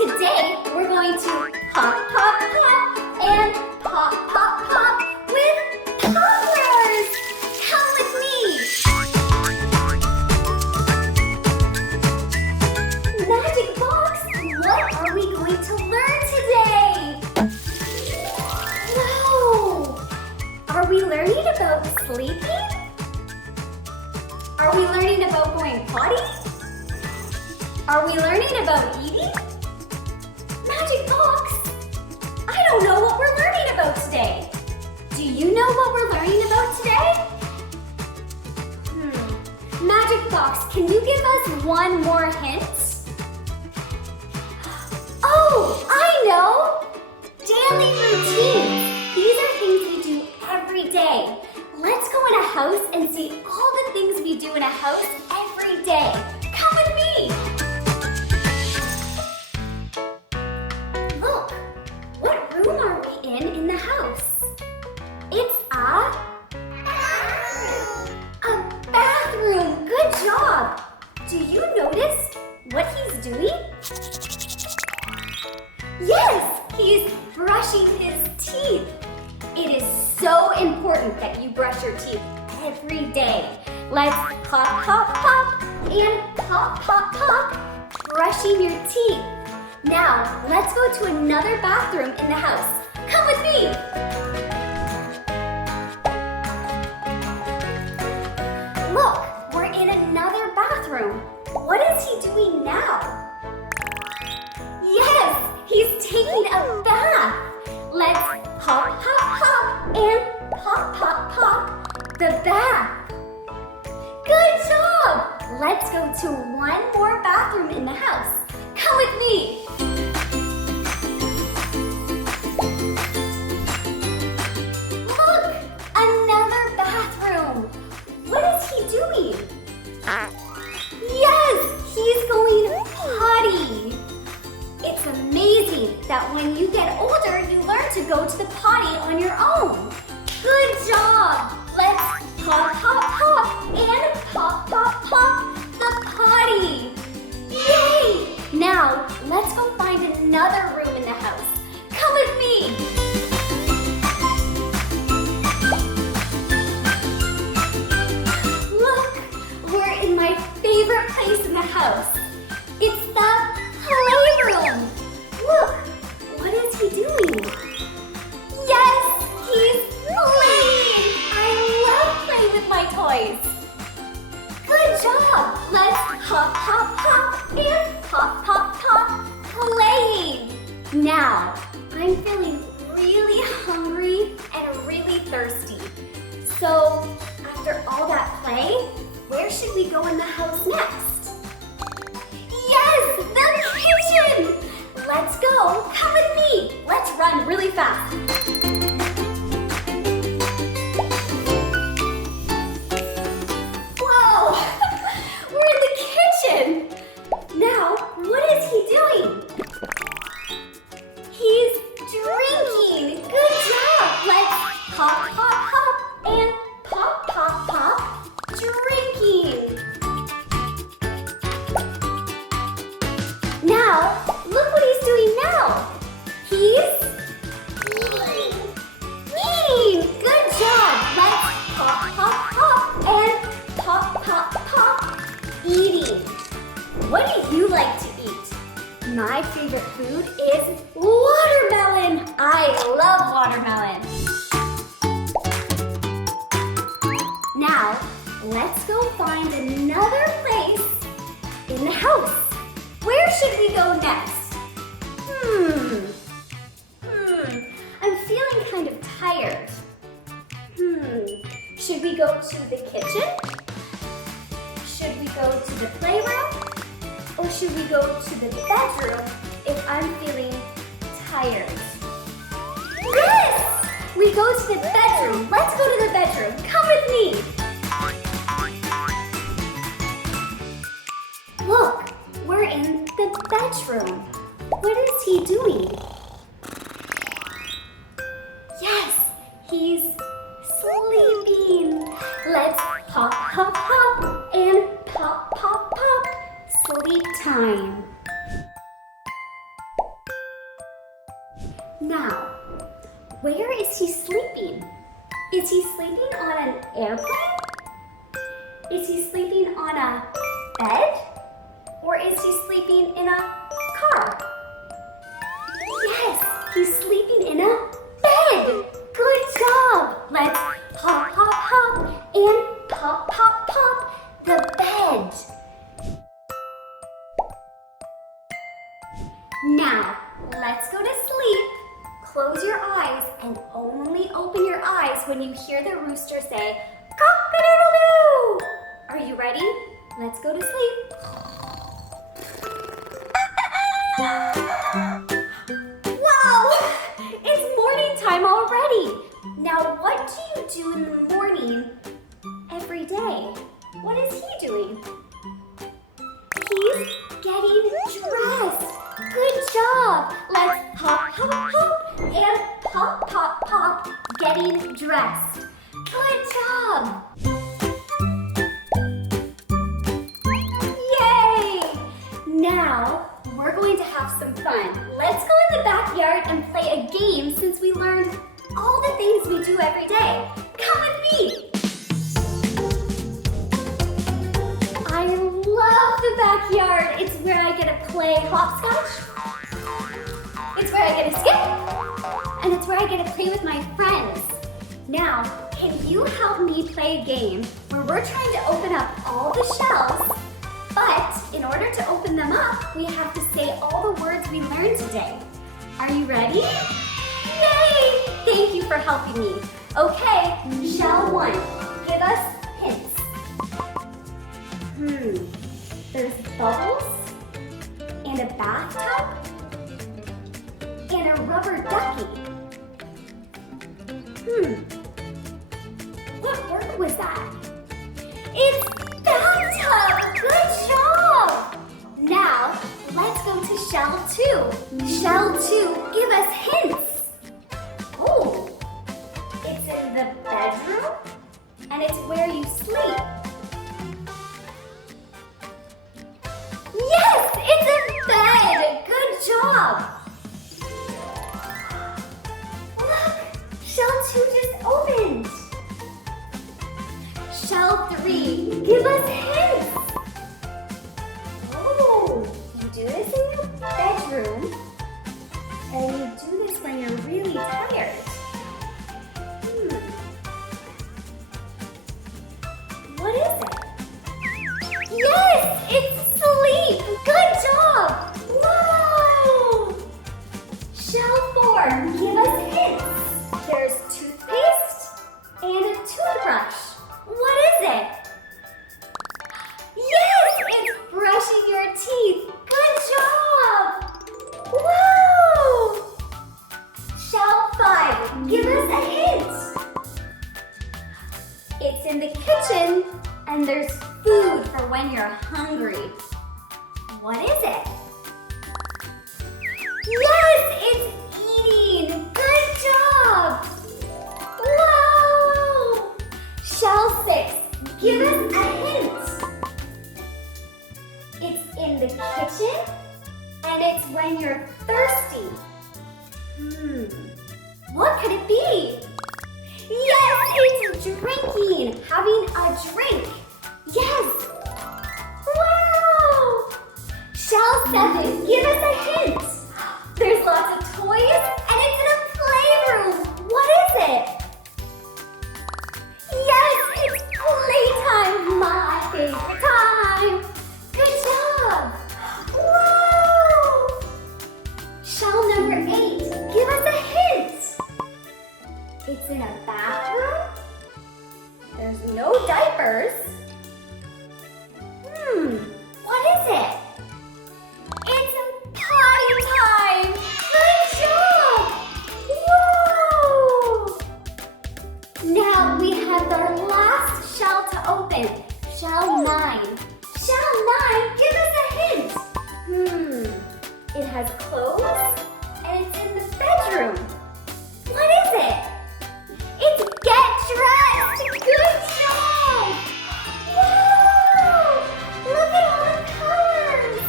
Today, we're going to pop, pop, pop, and pop, pop, pop with Popplers. Come with me. Magic Box, what are we going to learn today? Wow! Are we learning about sleeping? Are we learning about going potty? Are we learning about eating? Magic Box, I don't know what we're learning about today. Do you know what we're learning about today? Magic Box, can you give us one more hint? Oh, I know! Daily routines. These are things we do every day. Let's go in a house and see all the things we do in a house every day. Come with me! Look, what room are we in the house? It's a bathroom. Good job. Do you notice what he's doing? Yes, he's brushing his teeth. It is so important that you brush your teeth every day. Let's pop, pop, pop, and pop, pop, pop, brushing your teeth. Now, let's go to another bathroom in the house. Come with me. Look, we're in another bathroom. What is he doing now? Yes, he's taking a bath. Let's pop, pop, pop, and pop, pop, pop the bath. Good job! Let's go to one more bathroom in the house. Come with me. Look, another bathroom. What is he doing? Yes, he's going potty. It's amazing that when you get older, you learn to go to the potty on your own. Good job! Let's pop, pop, pop, and pop, pop, pop the potty. Yay! Now, let's go find another room in the house. Come with me. Look, we're in my favorite place in the house. It's the playroom. Look, what is he doing? Yes, he's playing. I love playing with my toys. Good job. Let's pop, pop, pop, and pop, pop, pop, playing. Now, I'm feeling really hungry and really thirsty. So, after all that play, where should we go in the house next? Yes, the kitchen! Let's go. Come with me. Let's run really fast. Whoa! We're in the kitchen. Now, what is he doing? He's drinking. Good job. Let's pop, pop, pop, and pop, pop, pop, drinking. Now, look what he's doing now. He's eating. Eating. Good job. Let's pop, pop, pop, and pop, pop, pop, eating. What do you like to eat? My favorite food is watermelon. I love watermelon. Now, let's go find another place in the house. Where should we go next? I'm feeling kind of tired. Should we go to the kitchen? Should we go to the playroom? Or should we go to the bedroom if I'm feeling tired? Yes! We go to the bedroom. Let's go to the bedroom. Come with me. Look, we're in the bedroom. What is he doing? Yes, he's sleeping. Let's pop, pop, pop, and pop, pop, pop. Sleep time. Now, where is he sleeping? Is he sleeping on an airplane? Is he sleeping on a bed? Or is he sleeping in a car? Yes, he's sleeping in a bed. Good job. Let's hop, hop, hop, and pop, pop, pop the bed. Now, let's go to sleep. Close your eyes and only open your eyes when you hear the rooster say, cock-a-doodle-doo. Are you ready? Let's go to sleep. Wow! It's morning time already. Now, what do you do in the morning every day? What is he doing? He's getting dressed. Good job. Let's hop, hop, hop, and pop, pop, pop, getting dressed. Good job. Yay! Now, we're going to have some fun. Let's go in the backyard and play a game since we learned all the things we do every day. Come with me. I love the backyard. It's where I get to play hopscotch. It's where I get to skip. And it's where I get to play with my friends. Now, can you help me play a game where we're trying to open up all the shelves, but in order to open them up, we have to say all the words we learned today. Are you ready? Yay! Thank you for helping me. Okay, shell 1. Give us hints. There's bubbles, and a bathtub, and a rubber ducky. What word was that? It's bathtub! Good job! Now, let's go to shell 2. Shell 2, give us hints. Oh, it's in the bedroom, and it's where you sleep. Yes, it's a bed! Good job! Look, shell 2 just opened. Shell 3, give us hints. Oh, you do this in your bedroom, and you do this when you're really tired. What is it? Yes, it's sleep. Good job. Wow. Shell 4, give us hints. There's toothpaste and a toothbrush. What is it? Yes, it's brushing your teeth. Good job. Wow. Shell 5, give us a hint. It's in the kitchen, and there's food for when you're hungry. What is it? Yes, it's eating. Good job. Wow. Shell 6, give us a hint. It's in the kitchen, and it's when you're thirsty. What could it be? Yes, it's drinking, having a drink. Yes. Wow. Shell 7, give us a hint. There's lots of toys, and it's in a playroom. What is it? Yes, it's playtime, my favorite time. Good job. Wow. Shell number 8, give us a hint. It's in a bathroom. There's no diapers. What is it? It's potty time. Good job. Whoa. Now we have our last shell to open. Shell 9. Shell 9, give us a hint. It has clothes, and it's in the bedroom. What is it? It's get dressed! Good job! Wow! Look at all the colors!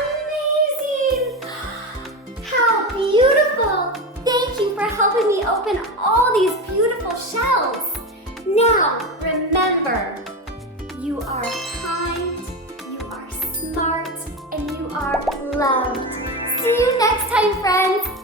Amazing! How beautiful! open all these beautiful shells. Now, remember, you are kind, you are smart, and you are loved. See you next time, friends.